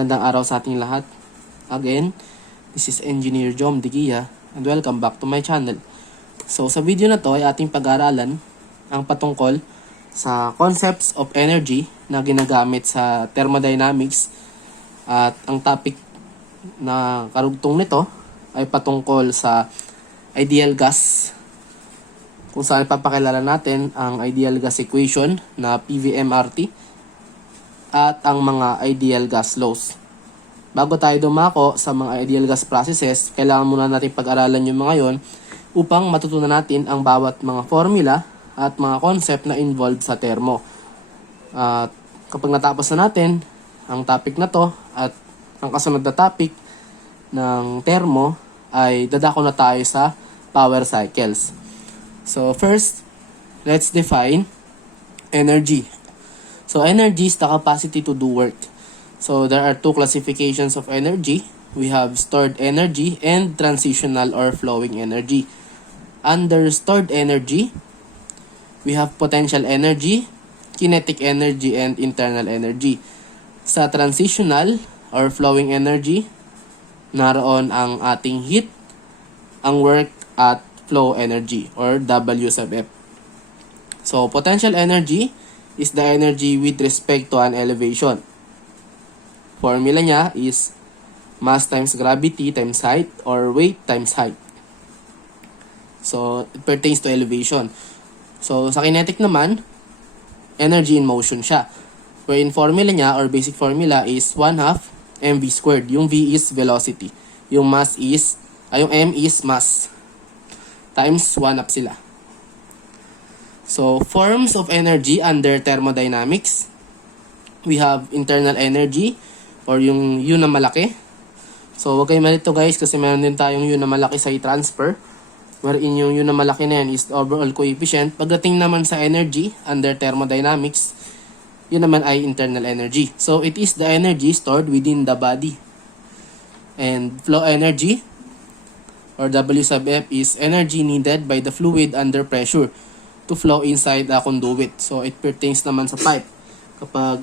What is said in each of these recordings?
Magandang araw sa ating lahat. Again, this is Engineer Jom Digia and welcome back to my channel. So sa video na to ay ating pag-aaralan ang patungkol sa concepts of energy na ginagamit sa thermodynamics, at ang topic na karugtong nito ay patungkol sa ideal gas, kung saan papakilala natin ang ideal gas equation na PVMRT at ang mga ideal gas laws. Bago tayo dumako sa mga ideal gas processes, kailangan muna natin pag-aralan yung mga yon upang matutunan natin ang bawat mga formula at mga concept na involved sa thermo. At kapag natapos na natin ang topic na to at ang kasunod na topic ng thermo, ay dadako na tayo sa power cycles. So first, let's define energy. So energy is the capacity to do work. So there are two classifications of energy. We have stored energy and transitional or flowing energy. Under stored energy, we have potential energy, kinetic energy, and internal energy. Sa transitional or flowing energy, naroon ang ating heat, ang work, at flow energy or W sub F. So potential energy is the energy with respect to an elevation. Formula niya is mass times gravity times height or weight times height. So it pertains to elevation. So sa kinetic naman, energy in motion siya. Wherein formula niya or basic formula is 1/2 mv squared. Yung v is velocity. Yung yung m is mass. Times 1/2 sila. So, forms of energy under thermodynamics. We have internal energy or yung U na malaki. So, huwag kayo malito guys kasi meron din tayong U na malaki sa i-transfer. Wherein yung U na malaki na yan is the overall coefficient. Pagdating naman sa energy under thermodynamics, yun naman ay internal energy. So, it is the energy stored within the body. And flow energy or W sub F is energy needed by the fluid under pressure to flow inside a conduit. So, it pertains naman sa pipe kapag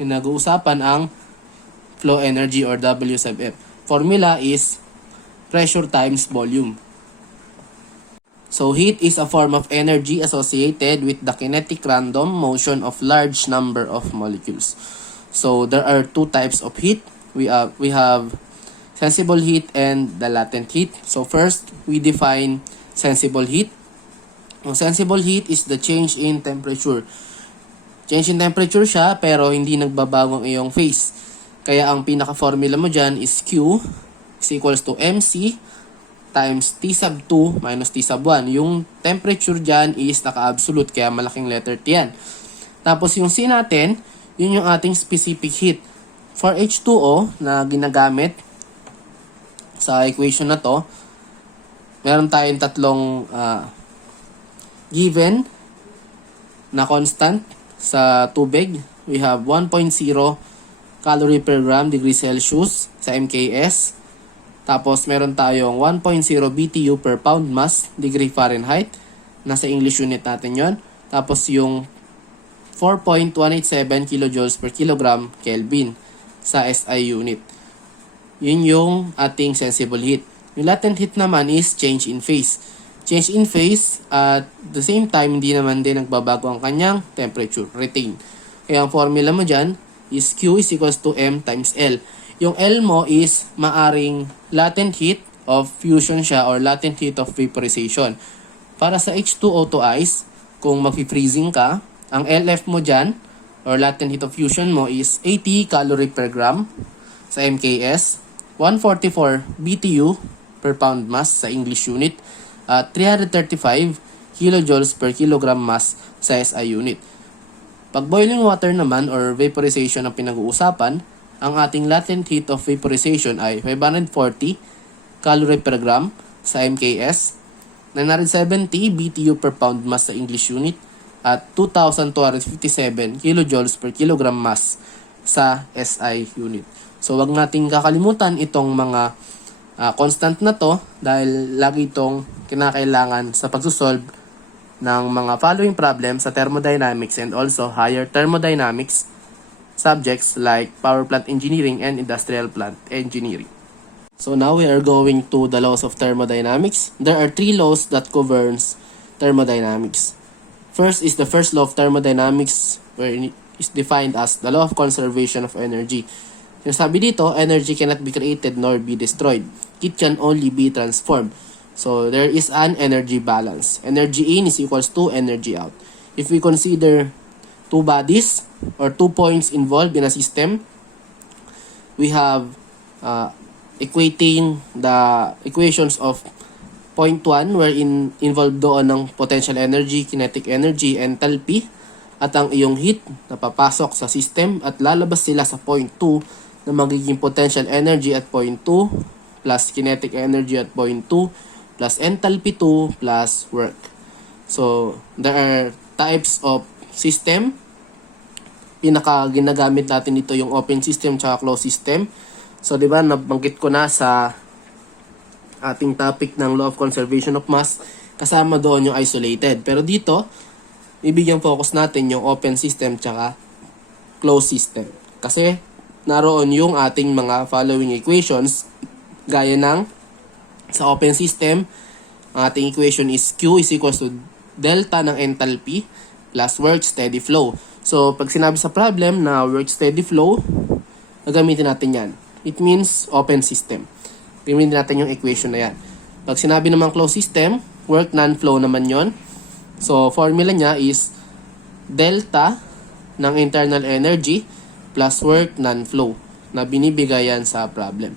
pinag-uusapan ang flow energy or W sub F. Formula is pressure times volume. So, heat is a form of energy associated with the kinetic random motion of large number of molecules. So, there are two types of heat. We have sensible heat and the latent heat. So, first, we define sensible heat. Ang sensible heat is the change in temperature. Change in temperature siya pero hindi nagbabago ang iyong phase. Kaya ang pinaka-formula mo dyan is Q is equals to MC times T sub 2 minus T sub 1. Yung temperature dyan is naka-absolute kaya malaking letter T yan. Tapos yung C natin, yun yung ating specific heat. For H2O na ginagamit sa equation na to, meron tayong tatlong given na constant sa tubig. We have 1.0 calorie per gram degree Celsius sa MKS. Tapos meron tayong 1.0 BTU per pound mass degree Fahrenheit. Nasa English unit natin yon. Tapos yung 4.187 kilojoules per kilogram Kelvin sa SI unit. Yun yung ating sensible heat. Yung latent heat naman is change in phase. Change in phase at the same time hindi naman din nagbabago ang kanyang temperature, retain. Kaya ang formula mo dyan is Q is equals to M times L. Yung L mo is maaring latent heat of fusion siya or latent heat of vaporization. Para sa H2O to ice, kung mag-freezing ka, ang LF mo dyan or latent heat of fusion mo is 80 calorie per gram sa MKS, 144 BTU per pound mass sa English unit, at 335 kilojoules per kilogram mass sa SI unit. Pag boiling water naman or vaporization ang pinag-uusapan, ang ating latent heat of vaporization ay 540 calorie per gram sa MKS, 970 BTU per pound mass sa English unit, at 2,257 kilojoules per kilogram mass sa SI unit. So wag nating kakalimutan itong mga constant na to dahil lagi itong kinakailangan sa pagsusolve ng mga following problems sa thermodynamics and also higher thermodynamics subjects like power plant engineering and industrial plant engineering. So now we are going to the laws of thermodynamics. There are 3 laws that governs thermodynamics. First is the first law of thermodynamics, where it is defined as the law of conservation of energy. Yung sabi dito, energy cannot be created nor be destroyed. It can only be transformed. So there is an energy balance. Energy in is equals to energy out. If we consider 2 bodies or 2 points involved in a system, we have equating the equations of point 1 wherein involved doon ng potential energy, kinetic energy, enthalpy, at ang iyong heat na papasok sa system at lalabas sila sa point 2 na magiging potential energy at point 2 plus kinetic energy at point 2 plus enthalpy 2 plus work. So, there are types of system. Pinaka ginagamit natin dito yung open system tsaka closed system. So, di ba, nabanggit ko na sa ating topic ng law of conservation of mass, kasama doon yung isolated. Pero dito, ibigyan focus natin yung open system tsaka closed system. Kasi, naroon yung ating mga following equations, gaya ng sa open system, ang ating equation is Q is equals to delta ng enthalpy plus work steady flow. So, pag sinabi sa problem na work steady flow, gagamitin natin yan. It means open system. Gagamitin natin yung equation na yan. Pag sinabi naman closed system, work non-flow naman yon. So, formula niya is delta ng internal energy plus work non-flow na binibigay yan sa problem.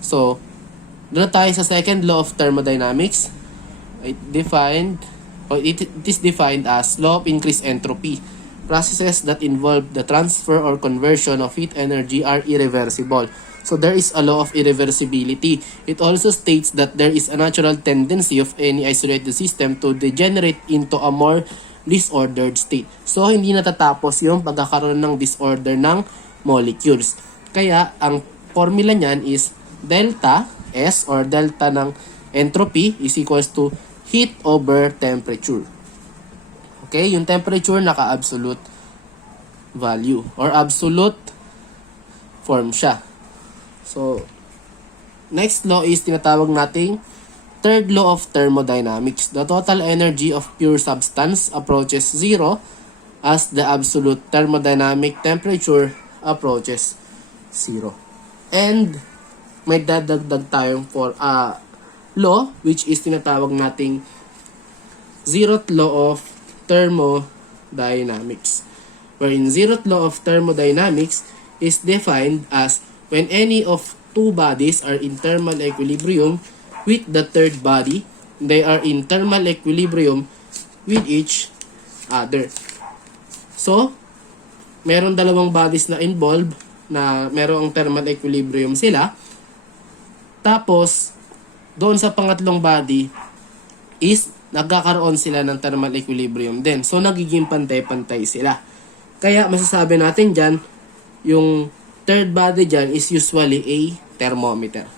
So, doon tayo sa second law of thermodynamics. It is defined as law of increased entropy. Processes that involve the transfer or conversion of heat energy are irreversible. So there is a law of irreversibility. It also states that there is a natural tendency of any isolated system to degenerate into a more disordered state. So hindi natatapos yung pagkakaroon ng disorder ng molecules. Kaya ang formula niyan is delta S or delta ng entropy is equals to heat over temperature. Okay, yung temperature naka-absolute value or absolute form siya. So, next law is tinatawag nating third law of thermodynamics. The total energy of pure substance approaches zero as the absolute thermodynamic temperature approaches zero. And may dadagdag tayong for law which is tinatawag nating zeroth law of thermodynamics. Wherein zeroth law of thermodynamics is defined as when any of two bodies are in thermal equilibrium with the third body, they are in thermal equilibrium with each other. So, meron dalawang bodies na involved na merong thermal equilibrium sila. Tapos, doon sa pangatlong body is nagkakaroon sila ng thermal equilibrium din. So, nagiging pantay-pantay sila. Kaya, masasabi natin dyan, yung third body dyan is usually a thermometer.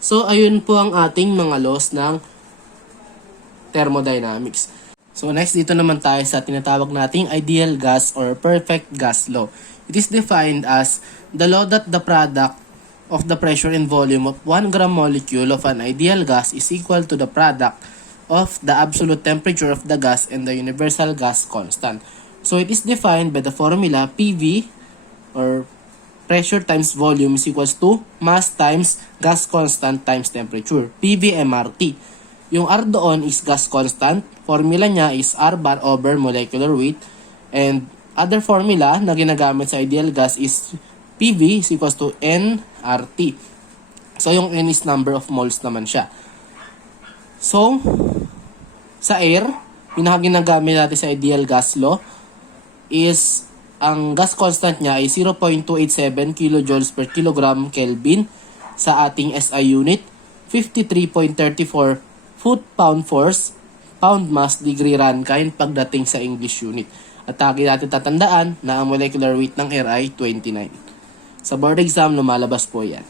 So, ayun po ang ating mga laws ng thermodynamics. So, next dito naman tayo sa tinatawag nating ideal gas or perfect gas law. It is defined as the law that the product of the pressure and volume of 1 gram molecule of an ideal gas is equal to the product of the absolute temperature of the gas and the universal gas constant. So, it is defined by the formula PV or pressure times volume is equals to mass times gas constant times temperature. PVMRT. Yung R doon is gas constant. Formula niya is R bar over molecular weight. And other formula na ginagamit sa ideal gas is PV is equals to nRT. So yung N is number of moles naman siya. So, sa air, pinaka-ginagamit natin sa ideal gas law is ang gas constant niya ay 0.287 kilojoules per kilogram Kelvin sa ating SI unit, 53.34 foot-pound force, pound mass, degree Rankine pagdating sa English unit. At lagi natin tatandaan na ang molecular weight ng air ay 29. Sa board exam, lumalabas po yan.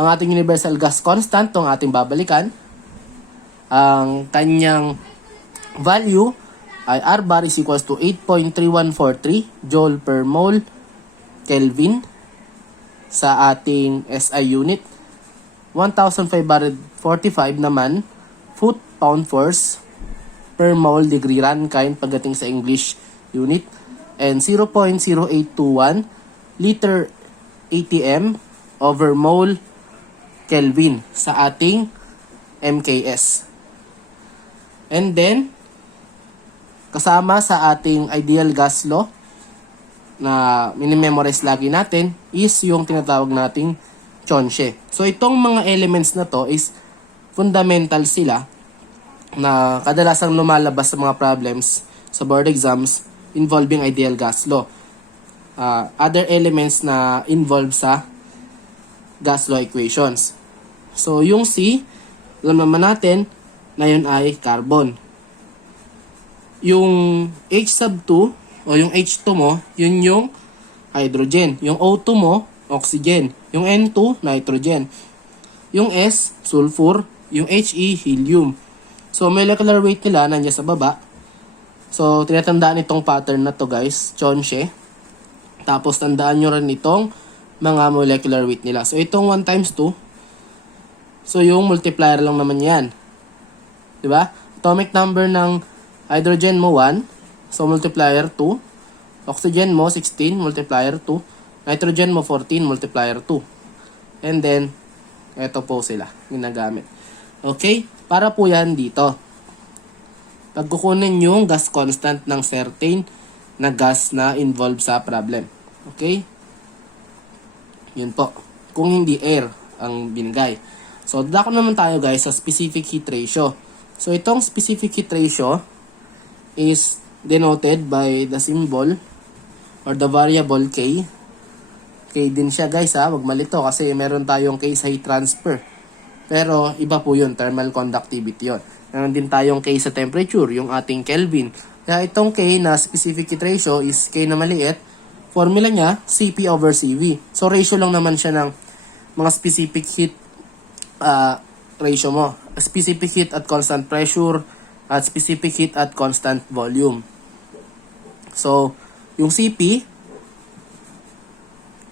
Ang ating universal gas constant, itong ating babalikan, ang kanyang value ay R bar is equals to 8.3143 joule per mole Kelvin sa ating SI unit. 1,545 naman foot-pound force per mole degree Rankine pagdating sa English unit. And 0.0821 liter ATM over mole Kelvin sa ating MKS. And then, kasama sa ating ideal gas law na minimemorize lagi natin is yung tinatawag nating Chonshe. So, itong mga elements na to is fundamental sila na kadalasang lumalabas sa mga problems sa board exams involving ideal gas law. Other elements na involved sa gas law equations. So, yung C, alam naman natin na yun ay carbon. Yung H sub 2 o yung H2 mo, yun yung hydrogen. Yung O2 mo, oxygen. Yung N2, nitrogen. Yung S, sulfur. Yung He, helium. So, molecular weight nila nandiyan sa baba. So, tinatandaan itong pattern na to guys, Chonshe. Tapos, tandaan nyo rin itong mga molecular weight nila. So, itong 1 times 2. So, yung multiplier lang naman yan. Diba? Atomic number ng hydrogen mo 1. So, multiplier 2. Oxygen mo 16, multiplier 2. Nitrogen mo 14, multiplier 2. And then, eto po sila, ginagamit. Okay? Para po yan dito. Pagkukunin yung gas constant ng certain na gas na involved sa problem. Okay? Yun po. Kung hindi air ang binigay. So, dadako naman tayo guys sa specific heat ratio. So, itong specific heat ratio is denoted by the symbol or the variable K. K din siya guys ha. Huwag malito kasi meron tayong K sa heat transfer. Pero iba po yun. Thermal conductivity yun. Meron din tayong K sa temperature. Yung ating Kelvin. Kaya itong K na specific heat ratio is K na maliit. Formula niya Cp over Cv. So ratio lang naman siya ng mga specific heat ratio mo. Specific heat at constant pressure at specific heat at constant volume. So, yung Cp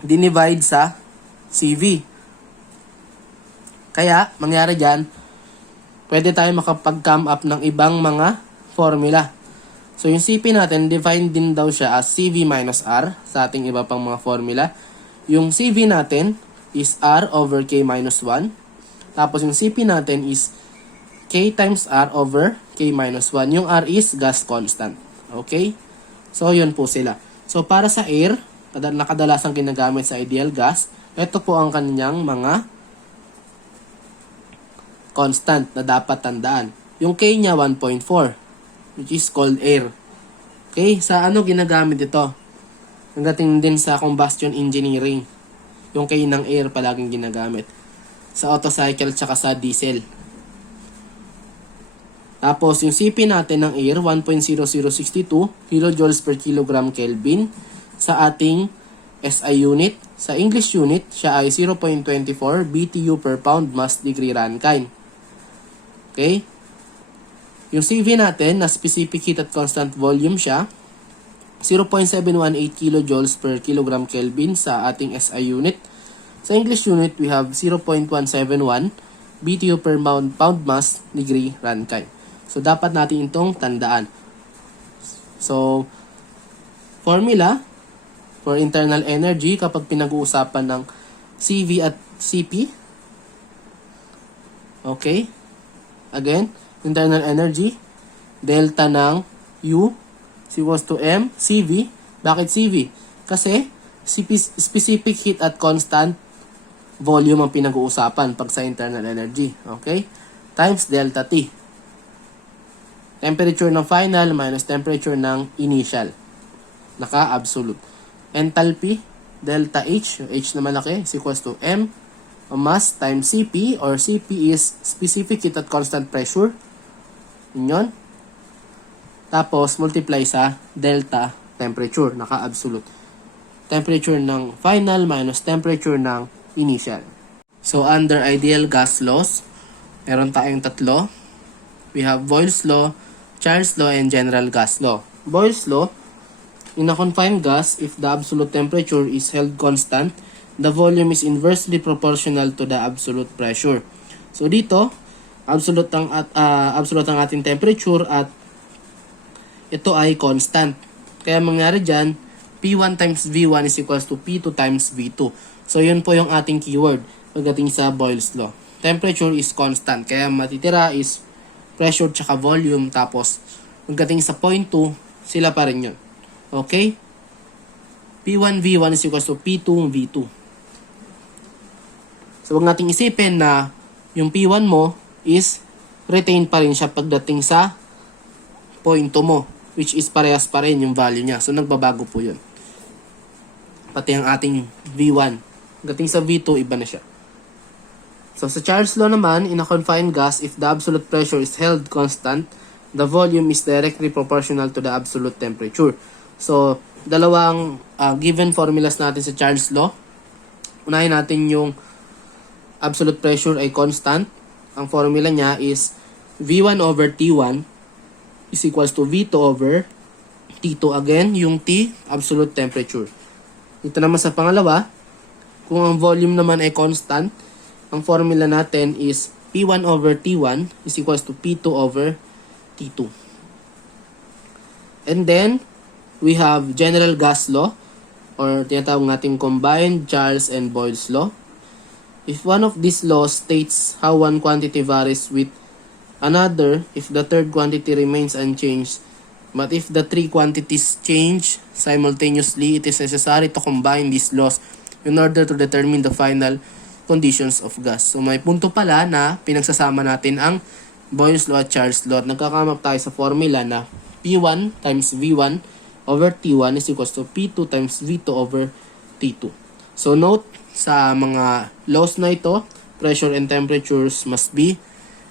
dinivide sa Cv. Kaya, mangyari dyan, pwede tayo makapag-come up ng ibang mga formula. So, yung Cp natin, define din daw siya as Cv minus R sa ating iba pang mga formula. Yung Cv natin is R over K minus 1. Tapos, yung Cp natin is K times R over K minus 1. Yung R is gas constant. Okay? So, yun po sila. So, para sa air, na kadalasang ginagamit sa ideal gas, ito po ang kanyang mga constant na dapat tandaan. Yung K niya, 1.4, which is called air. Okay? Sa ano ginagamit ito? Nagdating din sa combustion engineering. Yung K ng air palaging ginagamit. Sa auto cycle tsaka sa diesel. Tapos, yung Cp natin ng air, 1.0062 kilojoules per kilogram Kelvin sa ating SI unit. Sa English unit, siya ay 0.24 BTU per pound mass degree Rankine. Okay? Yung Cv natin, na specific heat at constant volume siya, 0.718 kilojoules per kilogram Kelvin sa ating SI unit. Sa English unit, we have 0.171 BTU per pound mass degree Rankine. So, dapat natin itong tandaan. So, formula for internal energy kapag pinag-uusapan ng Cv at Cp. Okay? Again, internal energy, delta ng U is equals to M, Cv. Bakit Cv? Kasi, specific heat at constant volume ang pinag-uusapan pag sa internal energy. Okay? Times delta T. Temperature ng final minus temperature ng initial. Naka-absolute. Enthalpy, delta H, yung H na malaki, is equals to M mass times Cp, or Cp is specific heat at constant pressure. Yun. Tapos, multiply sa delta temperature, naka-absolute. Temperature ng final minus temperature ng initial. So, under ideal gas laws, meron tayong tatlo. We have Boyle's law, Charles law, and general gas law. Boyle's law, In a confined gas, if the absolute temperature is held constant, the volume is inversely proportional to the absolute pressure. So dito, absolute ang ating temperature at ito ay constant. Kaya mangyari dyan, P1 times V1 is equals to P2 times V2. So yun po yung ating keyword pagdating sa Boyle's law. Temperature is constant. Kaya matitira is pressure tsaka volume. Tapos pagdating sa point 2, sila pa rin yun. Okay? P1 V1 is equals to P2 V2. So huwag nating isipin na yung P1 mo is retain pa rin siya pagdating sa point 2 mo, which is parehas pa rin yung value niya. So nagbabago po yun. Pati ang ating V1. Pagdating sa V2, iba na siya. So sa Charles' law naman, in a confined gas, if the absolute pressure is held constant, the volume is directly proportional to the absolute temperature. So dalawang given formulas natin sa Charles' law. Unahin natin yung absolute pressure ay constant. Ang formula niya is V1 over T1 is equals to V2 over T2. Again, yung T, absolute temperature. Dito naman sa pangalawa, kung ang volume naman ay constant, ang formula natin is P1 over T1 is equals to P2 over T2. And then, we have general gas law, or tinatawag natin combined Charles and Boyle's law. If one of these laws states how one quantity varies with another, if the third quantity remains unchanged, but if the three quantities change simultaneously, it is necessary to combine these laws in order to determine the final conditions of gas. So may punto pala na pinagsasama natin ang Boyle's law at Charles' law. At nagkakamap tayo sa formula na P1 times V1 over T1 is equals to P2 times V2 over T2. So note, sa mga laws na ito, pressure and temperatures must be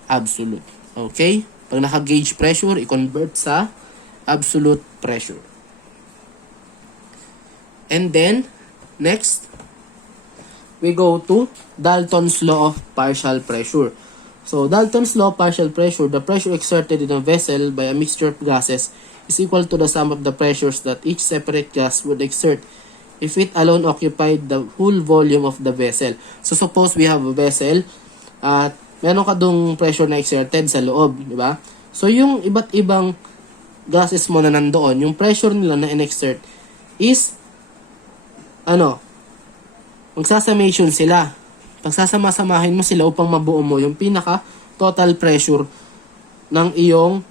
absolute. Okay? Pag naka-gauge pressure, i-convert sa absolute pressure. And then, next, we go to Dalton's law of partial pressure. So, Dalton's law of partial pressure, the pressure exerted in a vessel by a mixture of gases is equal to the sum of the pressures that each separate gas would exert if it alone occupied the whole volume of the vessel. So, suppose we have a vessel at meron ka dong pressure na exerted sa loob, di ba? So, yung iba't ibang gases mo na nandoon, yung pressure nila na in-exert is magsasummation sila. Pagsasama-samahin mo sila upang mabuo mo yung pinaka total pressure ng iyong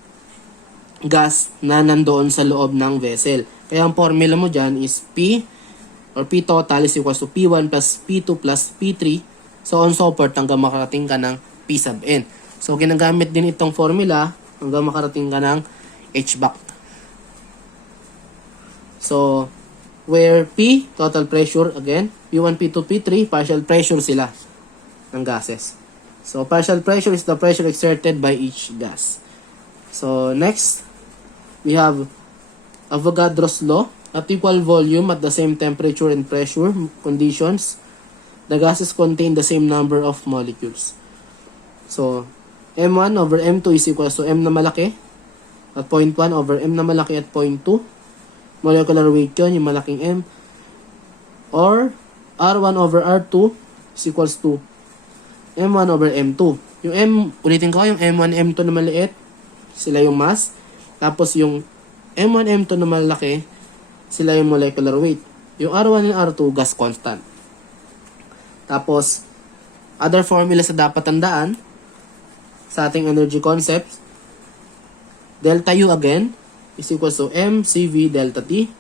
gas na nandoon sa loob ng vessel. Kaya ang formula mo dyan is P or P total is equals to P1 plus P2 plus P3 so on so forth hanggang makarating ka ng P sub N. So ginagamit din itong formula hanggang makarating ka ng H back. So where P, total pressure, again, P1, P2, P3, partial pressure sila ng gases. So partial pressure is the pressure exerted by each gas. So next, we have Avogadro's law. At equal volume at the same temperature and pressure conditions, the gases contain the same number of molecules. So, M1 over M2 is equals to M na malaki at 0.1 over M na malaki at 0.2. Molecular weight yun, yung malaking M. Or, R1 over R2 is equals to M1 over M2. Yung M, ulitin ko, yung M1, M2 na maliit, sila yung mass. Tapos yung M1, M2 na malaki, sila yung molecular weight. Yung R1 and R2, gas constant. Tapos, other formula sa dapat tandaan sa ating energy concepts, delta U again is equals to mCV delta T.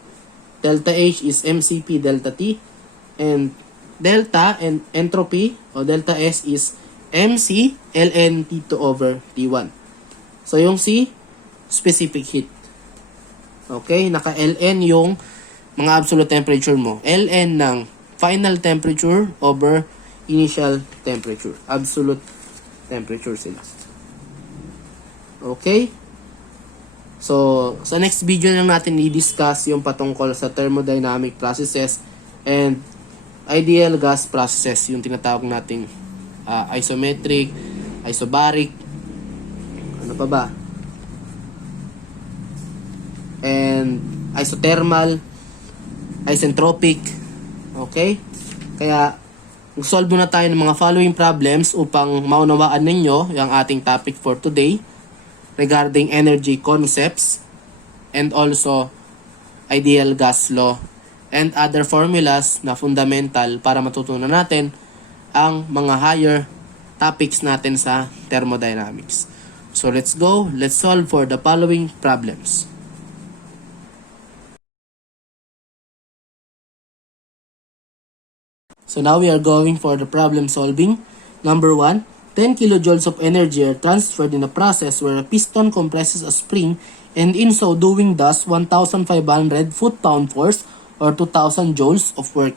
Delta H is mCP delta T. And delta and entropy o delta S is mC ln T2 over T1. So, yung C, specific heat. Okay, naka-ln yung mga absolute temperature mo. ln ng final temperature over initial temperature. Absolute temperature sila. Okay? So, sa next video lang natin i-discuss yung patungkol sa thermodynamic processes and ideal gas processes, yung tinatawag nating isometric, isobaric, ano pa ba? And isothermal, isentropic. Okay? Kaya, solve muna tayo ng mga following problems upang maunawaan ninyo yung ating topic for today regarding energy concepts and also ideal gas law and other formulas na fundamental para matutunan natin ang mga higher topics natin sa thermodynamics. So let's go, let's solve for the following problems. So now we are going for the problem solving. Number 1, 10 kilojoules of energy are transferred in a process where a piston compresses a spring and in so doing does 1,500 foot-pound force or 2,000 joules of work.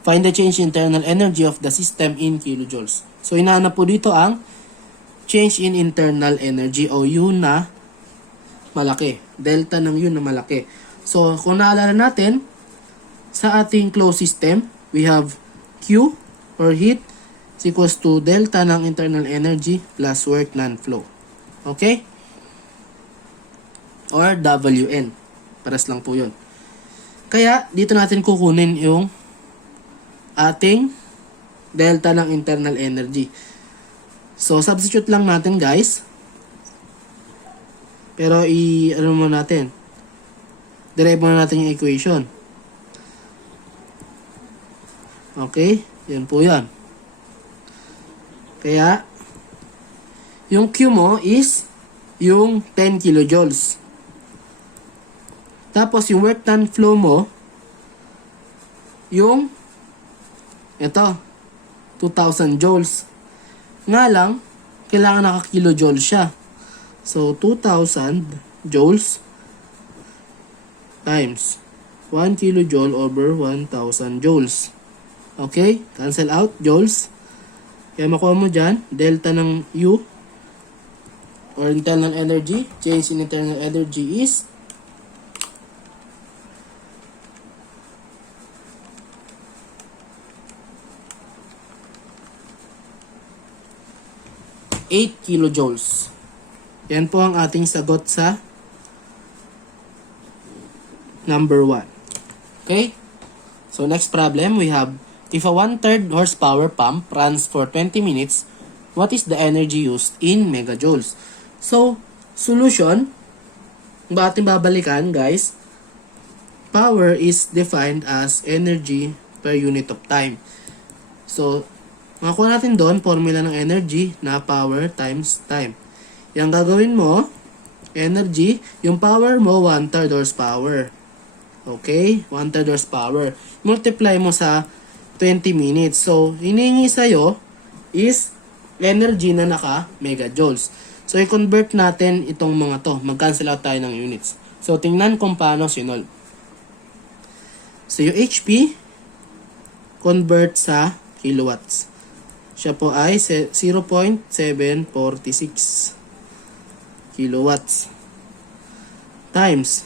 Find the change in internal energy of the system in kilojoules. So inahanap po dito ang change in internal energy o U na malaki. Delta ng U na malaki. So kung naalala natin, sa ating closed system, we have Q or heat is equals to delta ng internal energy plus work non-flow. Okay? Or WN. Paras lang po yun. Kaya, dito natin kukunin yung ating delta ng internal energy. So, substitute lang natin guys. Pero, ano mo natin? Derive muna natin yung equation. Okay? Yan po yan. Kaya, yung Q mo is yung 10 kilojoules. Tapos, yung work done flow mo, yung, ito, 2,000 joules. Nga lang, kailangan naka-kilojoules siya. So, 2,000 joules times 1 kilojoule over 1,000 joules. Okay? Cancel out, joules. Kaya makuha mo dyan, delta ng U or internal energy, change in internal energy is 8 kilojoules. Yan po ang ating sagot sa number 1. Okay? So next problem, we have if a 1/3 horsepower pump runs for 20 minutes, what is the energy used in megajoules? So, solution, ating babalikan guys, power is defined as energy per unit of time. So, makuha natin doon, formula ng energy na power times time. Yung gagawin mo, energy, yung power mo, 1/3 horsepower. Okay? 1/3 horsepower. Multiply mo sa 20 minutes. So, hinihingi sa'yo is energy na naka-megajoules. So, i-convert natin itong mga to. Mag-cancel out tayo ng units. So, tingnan kung paano sinolve. So, yung HP, convert sa kilowatts. Siya po ay 0.746 kilowatts times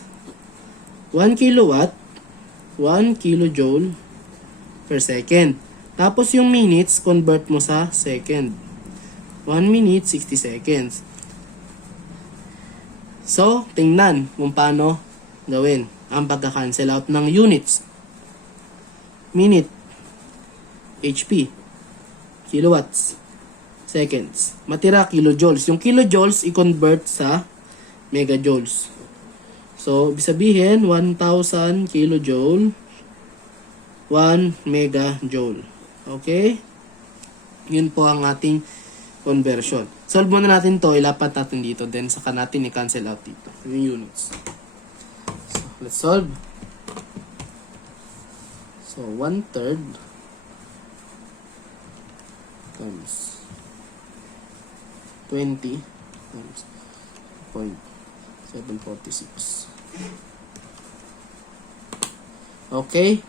1 kilowatt, 1 kilojoule per second. Tapos yung minutes, convert mo sa second. 1 minute, 60 seconds. So, tingnan kung paano gawin ang pagka-cancel out ng units. Minute, HP, kilowatts, seconds. Matira, kilojoules. Yung kilojoules, i-convert sa megajoules. So, ibig sabihin, 1,000 kilojoule, 1 megajoule. Okay? Yun po ang ating conversion. Solve muna natin to, ilapat natin dito, then saka natin i-cancel out dito, yung units. So, let's solve. So, 1/3 times 20 times 0.746. Okay.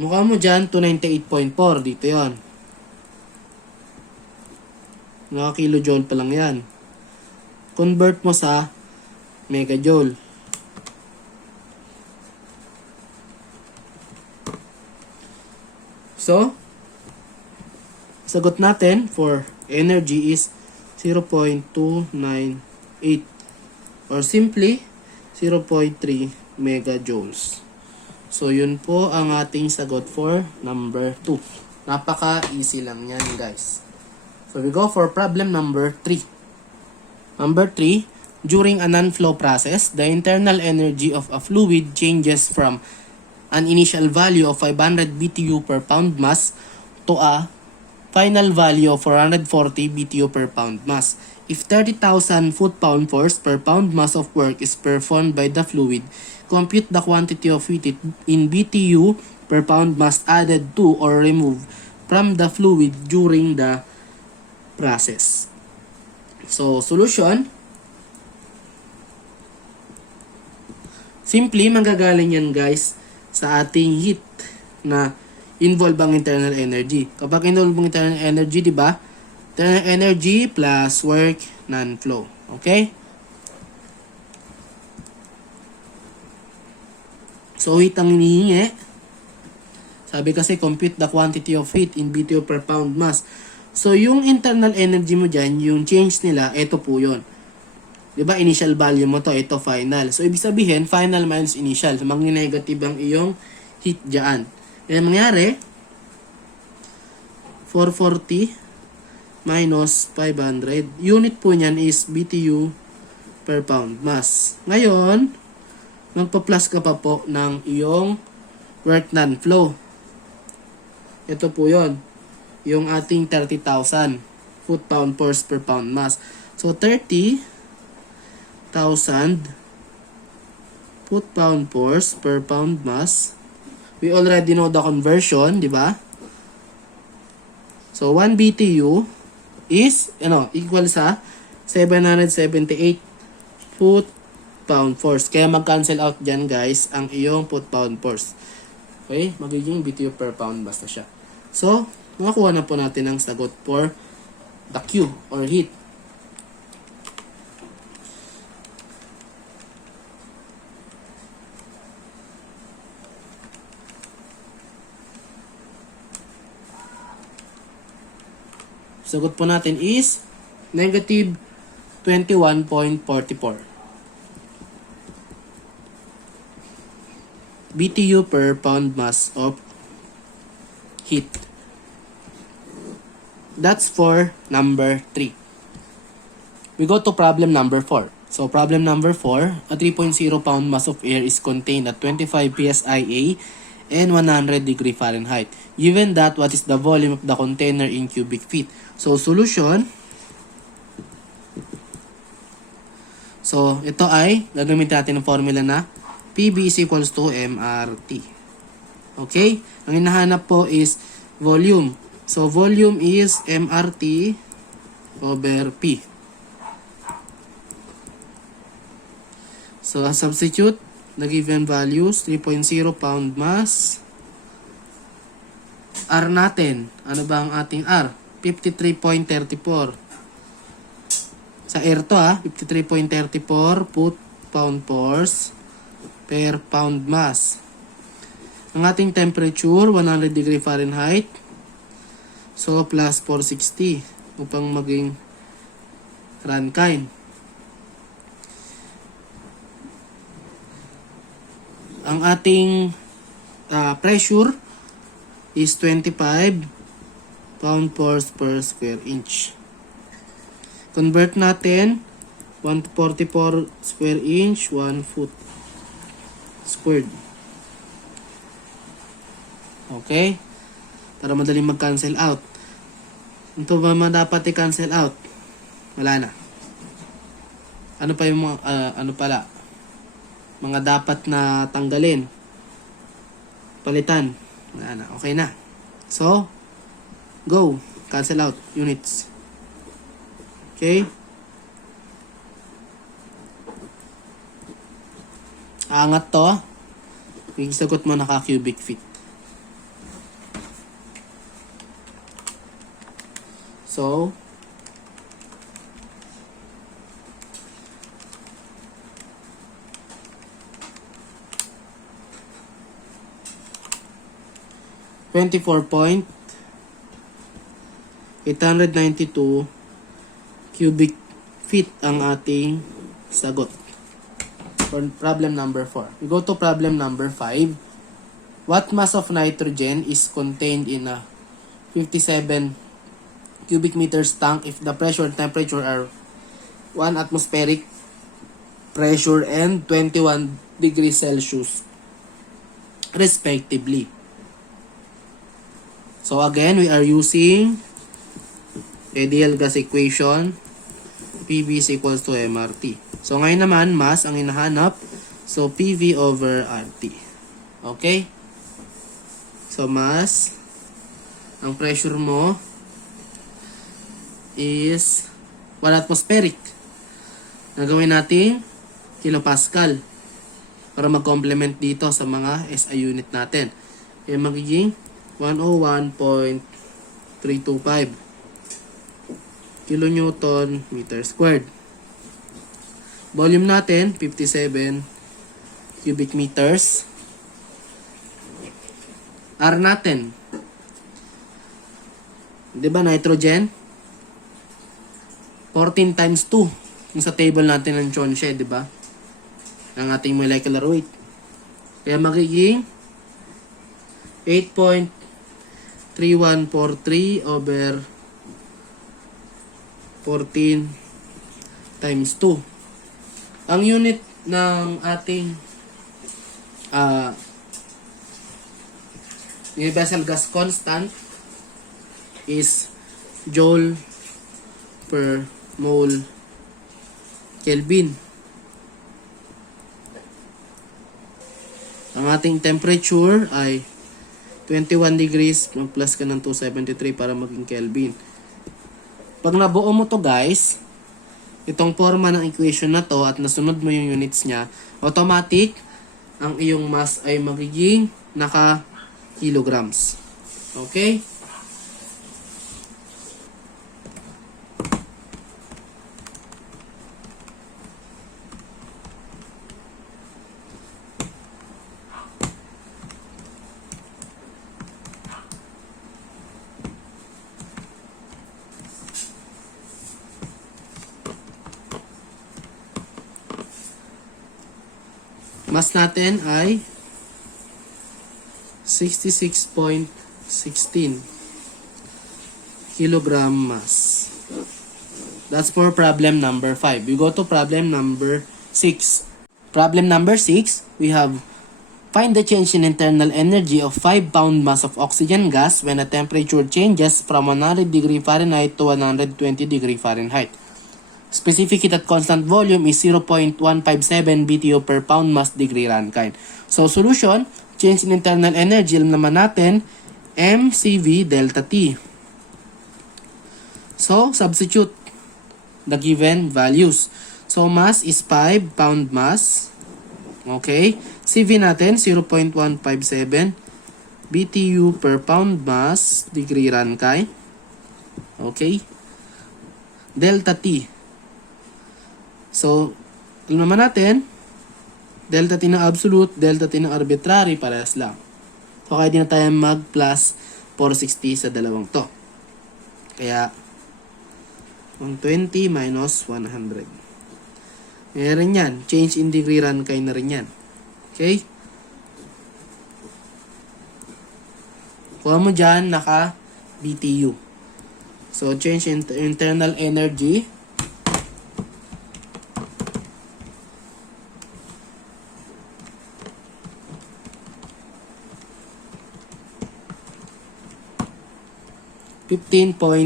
Mukha mo dyan, 298.4. Dito yon. Naka-kilojoule pa lang yan. Convert mo sa megajoule. So, sagot natin for energy is 0.298 or simply 0.3 megajoules. So, yun po ang ating sagot for number 2. Napaka-easy lang yan, guys. So, we go for problem number 3. Number 3, during a non-flow process, the internal energy of a fluid changes from an initial value of 500 BTU per pound mass to a final value of 440 BTU per pound mass. If 30,000 foot-pound force per pound mass of work is performed by the fluid, compute the quantity of heat in BTU per pound mass added to or removed from the fluid during the process. So, solution. Simply, manggagaling yan guys sa ating heat na involve ang internal energy. Kapag involve ang internal energy, di ba? Internal energy plus work non-flow. Okay? So, heat ang hinihingi. Sabi kasi, compute the quantity of heat in BTU per pound mass. So, yung internal energy mo dyan, yung change nila, ito po yun. Diba, initial value mo to, ito final. So, ibig sabihin, final minus initial. So, mag-negative ang iyong heat dyan. Kaya mangyari, 440 minus 500. Unit po niyan is BTU per pound mass. Ngayon, magpa-plus ka pa po ng iyong work non-flow. Ito po yon, yung ating 30,000 foot-pound force per pound mass. So, 30,000 foot-pound force per pound mass. We already know the conversion, di ba? So, 1 BTU is, equal sa 778 foot-pound force. Kaya mag-cancel out dyan, guys, ang iyong foot-pound force. Okay? Magiging BTU per pound mass na siya. So, makakuha na po natin ang sagot for the Q or heat. Sagot po natin is negative 21.44 BTU per pound mass of heat. That's for number 3. We go to problem number 4. So, problem number 4, a 3.0 pound mass of air is contained at 25 psia and 100 degree Fahrenheit. Given that, what is the volume of the container in cubic feet? So, solution. So, ito ay, gagamitin natin ang formula na PV is equals to MRT. Okay? Ang hinahanap po is volume. So, volume is MRT over P. So, substitute the given values, 3.0 pound mass. R natin. Ano ba ang ating R? 53.34. Sa air to 53.34 foot-pound force per pound mass. Ang ating temperature, 100 degree Fahrenheit. So, plus 460 upang maging Rankine. Ang ating pressure is 25 pound force per square inch. Convert natin, 144 square inch, 1 foot squared. Okay? Para madaling mag-cancel out. Ito ba dapat i-cancel out? Wala na. Ano pa yung mga dapat na tanggalin? Palitan. Wala na. Okay na. So, go. Cancel out units. Okay? Angat to. Yung sagot mo naka-cubic feet. So, $24.892 cubic feet ang ating sagot for problem number 4. We go to problem number 5. what mass of nitrogen is contained in a 57 cubic meters tank if the pressure and temperature are 1 atmospheric pressure and 21 degrees Celsius respectively. So again, we are using ideal gas equation, PV is equals to MRT. So ngayon naman, mass ang hinahanap. So PV over RT. Okay? So mass, ang pressure mo is 1 atmospheric. Nagawin natin kilopascal para mag-complement dito sa mga SI unit natin. Kaya magiging 101.325 kilonewton meter squared. Volume natin 57 cubic meters. R natin, 'di ba nitrogen? 14 times 2 yung sa table natin ng Chonche, 'di ba? Ang ating molecular weight. Kaya magiging 8.3143 over 14 times 2. Ang unit ng ating universal gas constant is joule per mole Kelvin. Ang ating temperature ay 21 degrees, mag-plus ka ng 273 para maging Kelvin. Pag nabuo mo to guys, itong forma ng equation na to at nasunod mo yung units niya, automatic ang iyong mass ay magiging naka-kilograms. Okay? Mass natin ay 66.16 kilogram mass. That's for problem number 5. We go to problem number 6. Problem number 6, we have find the change in internal energy of 5 pound mass of oxygen gas when a temperature changes from 100 degree Fahrenheit to 120 degree Fahrenheit. Specific heat at constant volume is 0.157 BTU per pound mass degree Rankine. So, solution, change in internal energy, alam naman natin, mCv delta T. So, substitute the given values. So, mass is 5 pound mass. Okay. CV natin, 0.157 BTU per pound mass degree Rankine. Okay. Delta T. So, alam naman natin, delta T ng absolute, delta T ng arbitrary, parehas lang. So, kaya din na tayo mag-plus 460 sa dalawang to. Kaya, 120 minus 100. Meron yan. Change in degree Rankine na rin yan. Okay? Kuha mo dyan, naka BTU. So, change in internal energy. .7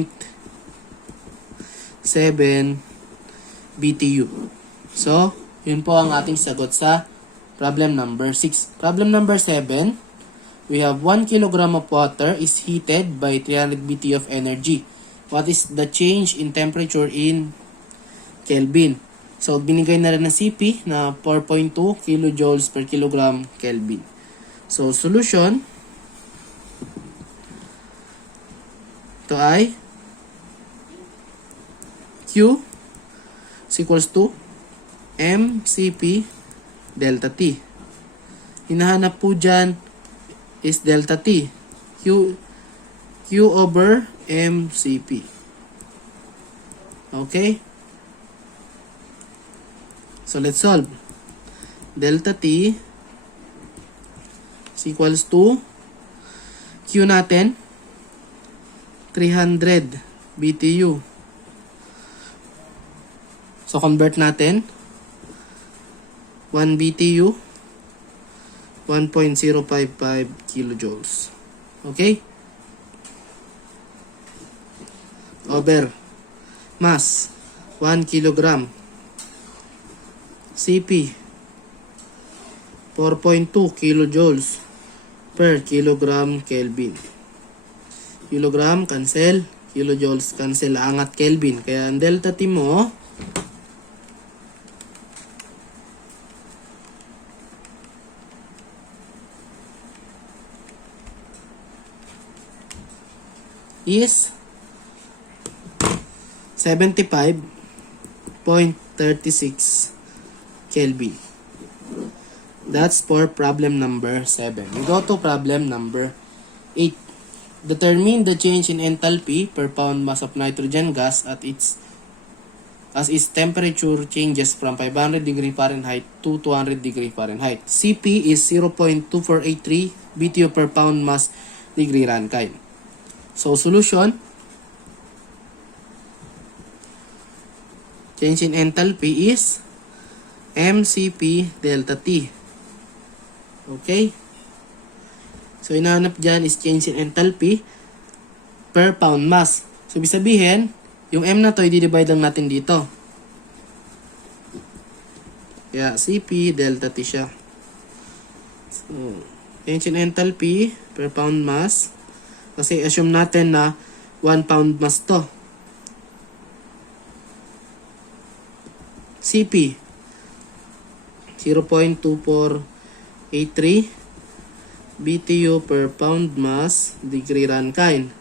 BTU. So, yun po ang ating sagot sa problem number 6. Problem number 7, we have 1 kilogram of water is heated by 300 BTU of energy. What is the change in temperature in Kelvin? So, binigay na rin ng CP na 4.2 kilojoules per kilogram Kelvin. So, solution, ito ay Q is equals to mCp delta T. Hinahanap po dyan is delta T. Q over mCp. Okay? So, let's solve. Delta T is is equals to Q natin 300 BTU. So convert natin 1 BTU 1.055 kilojoules. Okay? Over mass 1 kilogram. CP 4.2 kilojoules per kilogram Kelvin. Kilogram cancel, kilojoules cancel, angat Kelvin. Kaya ang delta T mo is 75.36 Kelvin. That's for problem number 7. We go to problem number 8. Determine the change in enthalpy per pound mass of nitrogen gas at its temperature changes from 500 degree Fahrenheit to 200 degree Fahrenheit. CP is 0.2483 BTU per pound mass degree Rankine. So solution, change in enthalpy is MCP delta T. Okay? So, inahanap dyan is change in enthalpy per pound mass. So, ibig sabihin, yung M na to, i-divide lang natin dito. Kaya, CP delta T siya. So, change in enthalpy per pound mass. Kasi, assume natin na 1 pound mass to. CP 0.2483 BTU per pound mass degree Rankine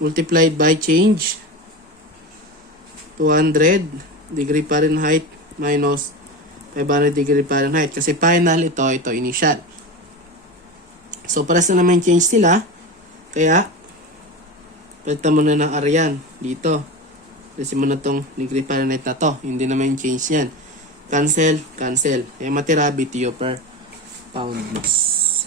multiplied by change 200 degree Fahrenheit minus 500 degree Fahrenheit kasi final ito initial. So para sa naman change sila, kaya palitan mo na ng aryan dito. Kasi mo na itong degree Fahrenheit na to. Hindi naman yung change yan. Cancel, cancel. Kaya matira BTU per pound mass.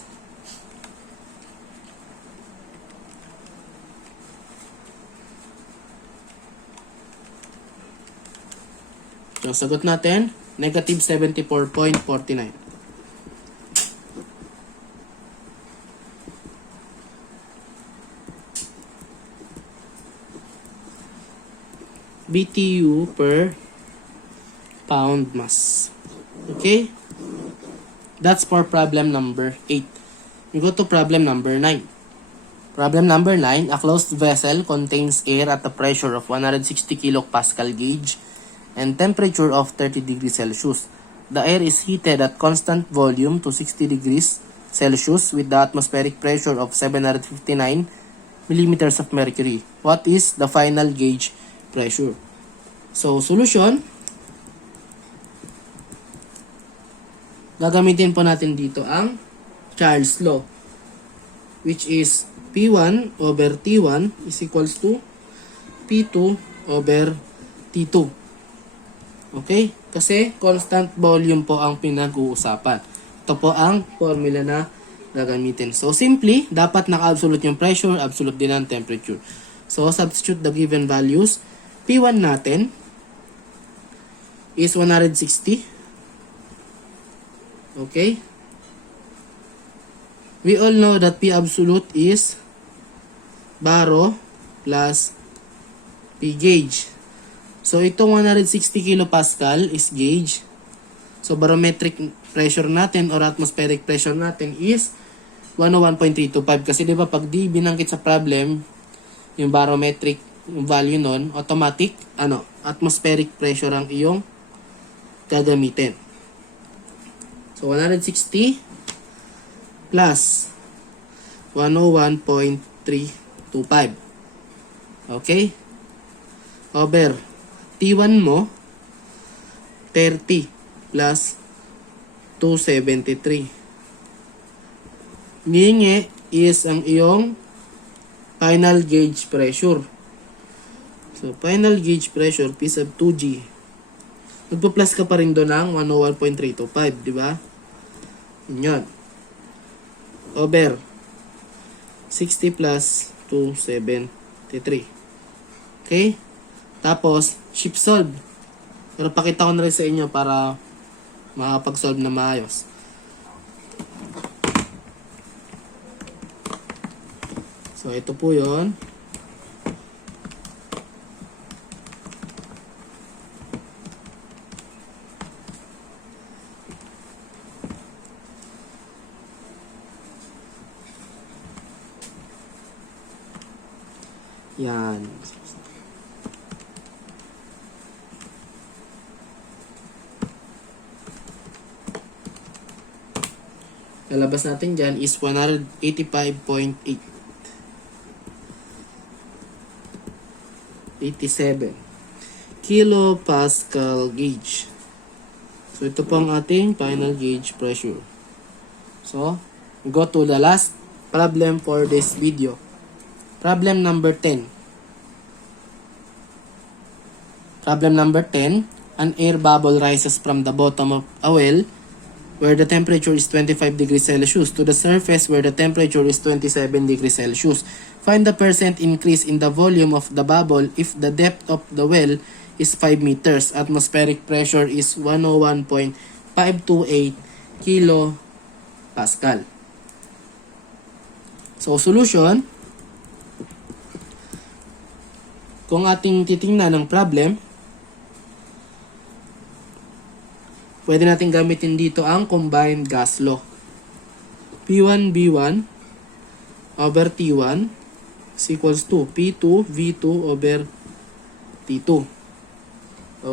So, sagot natin, negative 74.49. BTU per pound mass. Okay? That's for problem number 8. We go to problem number 9. Problem number 9, a closed vessel contains air at a pressure of 160 kilopascal gauge and temperature of 30 degrees Celsius. The air is heated at constant volume to 60 degrees Celsius with the atmospheric pressure of 759 millimeters of mercury. What is the final gauge pressure? So, solution, gagamitin po natin dito ang Charles Law, which is P1 over T1 is equals to P2 over T2. Okay? Kasi constant volume po ang pinag-uusapan. Ito po ang formula na gagamitin. So, simply, dapat naka-absolute yung pressure, absolute din ang temperature. So, substitute the given values. P1 natin is 160. Okay? We all know that P absolute is baro plus P gauge. So, itong 160 kilopascal is gauge. So, barometric pressure natin or atmospheric pressure natin is 101.325. Kasi diba pag di binanggit sa problem, yung barometric yung value nun, automatic, atmospheric pressure ang iyong gagamitin. So, 160 plus 101.325. Okay? Over T1 mo, 30 plus 273. Ngingi is ang iyong final gauge pressure. So, final gauge pressure, P sub 2G. Magpa-plus ka pa rin doon ng 101.325, di ba? Yun. Over 60 plus 273. Okay? Tapos, shift solve. Pero pakita ko na rin sa inyo para makapag-solve na maayos. So, ito po yun. Yan. Lalabas natin dyan is 185.8. 87 kilopascal gauge. So, ito po ang ating final gauge pressure. So, we go to the last problem for this video. Problem number 10. Problem number 10. An air bubble rises from the bottom of a well where the temperature is 25 degrees Celsius to the surface where the temperature is 27 degrees Celsius. Find the percent increase in the volume of the bubble if the depth of the well is 5 meters. Atmospheric pressure is 101.528 kilopascal. So, solution. Kung ating titingnan ng problem, pwede natin gamitin dito ang combined gas law. P1B1 over T1 is equals to P2V2 over T2.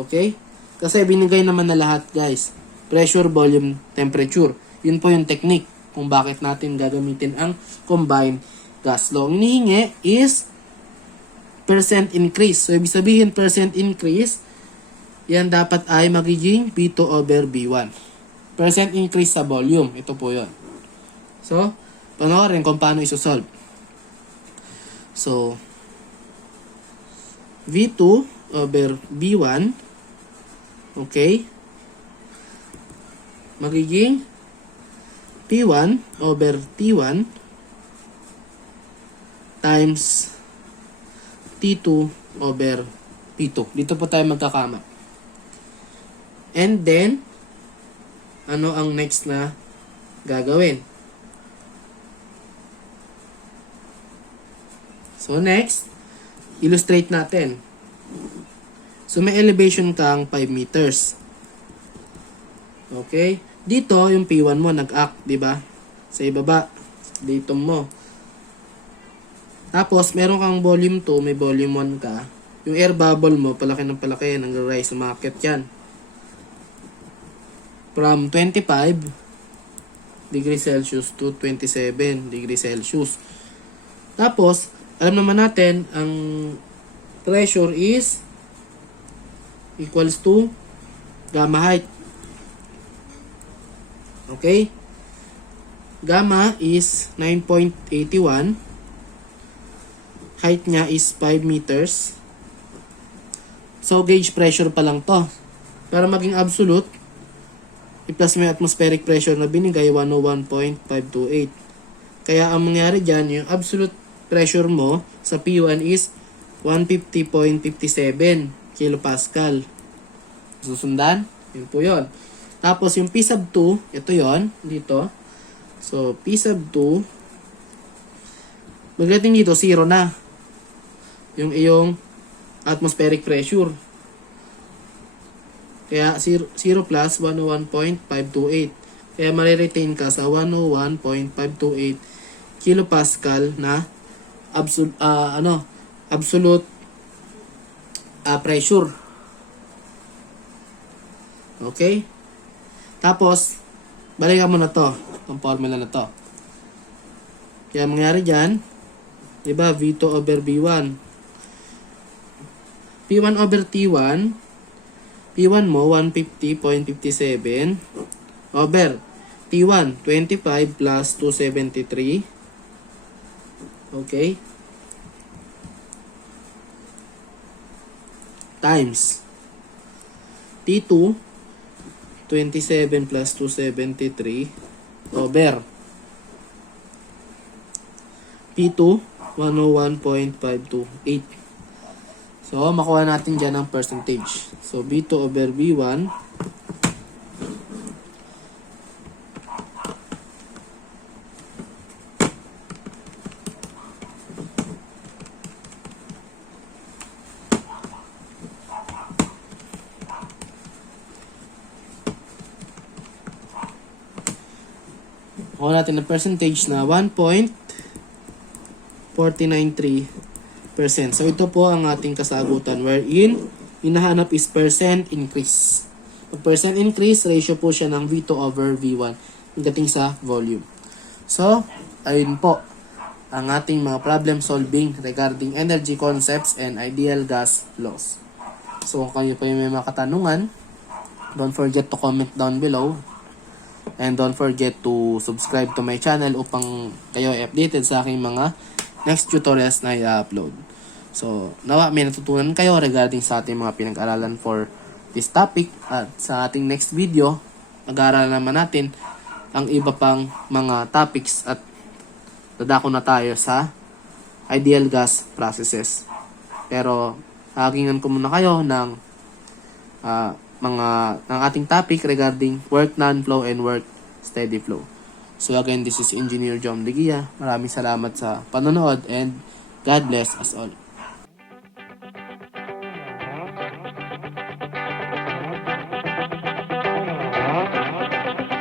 Okay? Kasi binigay naman na lahat, guys. Pressure, volume, temperature. Yun po yung technique kung bakit natin gagamitin ang combined gas law. Ang hinihingi is percent increase. So, ibig sabihin percent increase, yan dapat ay magiging B2 over B1. Percent increase sa volume. Ito po yun. So, panoorin kung paano isosolve. So, V2 over B1, okay, magiging P1 over T1 times T2 over P2. Dito po tayo magkakama. And then, ano ang next na gagawin? So, next, illustrate natin. So, may elevation kang 5 meters. Okay? Dito, yung P1 mo nag-act, di ba? Sa ibaba, dito mo. Tapos, meron kang volume 2, may volume 1 ka. Yung air bubble mo, palaki ng palaki, nag-rise, umakit yan. From 25 degrees Celsius to 27 degrees Celsius. Tapos, alam naman natin, ang pressure is equals to gamma height. Okay? Gamma is 9.81. Height niya is 5 meters. So, gauge pressure pa lang to. Para maging absolute, i-plus mo yung atmospheric pressure na binigay, 101.528. Kaya, ang mangyari dyan, yung absolute pressure mo sa P1 is 150.57 kilopascal. Susundan? Yun po yun. Tapos, yung P sub 2, ito yon dito. So, P sub 2, magdating dito, 0 na. Yung iyong atmospheric pressure. Kaya 0 plus 101.528. Kaya mariretain ka sa 101.528 kilopascal na absolute pressure. Okay? Tapos, balikan mo na to. Itong formula na to. Kaya mangyari dyan, diba, V2 over B1. P1 over T1, P1 mo, 150.57 over T1, 25 plus 273. Okay? Times T2, 27 plus 273 over P2, 101.528. So, makuha natin dyan ang percentage. So, B2 over B1 makuha natin ang percentage na 1.493%. So, ito po ang ating kasagutan wherein hinahanap is percent increase. Pag percent increase, ratio po siya ng V2 over V1 dating sa volume. So, ayun po ang ating mga problem solving regarding energy concepts and ideal gas laws. So, kung kayo pa yung may mga katanungan, don't forget to comment down below. And don't forget to subscribe to my channel upang kayo ay updated sa aking mga next tutorials na i-upload. So, nawa may natutunan kayo regarding sa ating mga pinag-aralan for this topic. At sa ating next video, mag-aaralan naman natin ang iba pang mga topics at dadako na tayo sa ideal gas processes. Pero, hagingan ko muna kayo ng ng ating topic regarding work non-flow and work steady flow. So again, this is Engineer Jom Leguia. Maraming salamat sa panonood and God bless us all.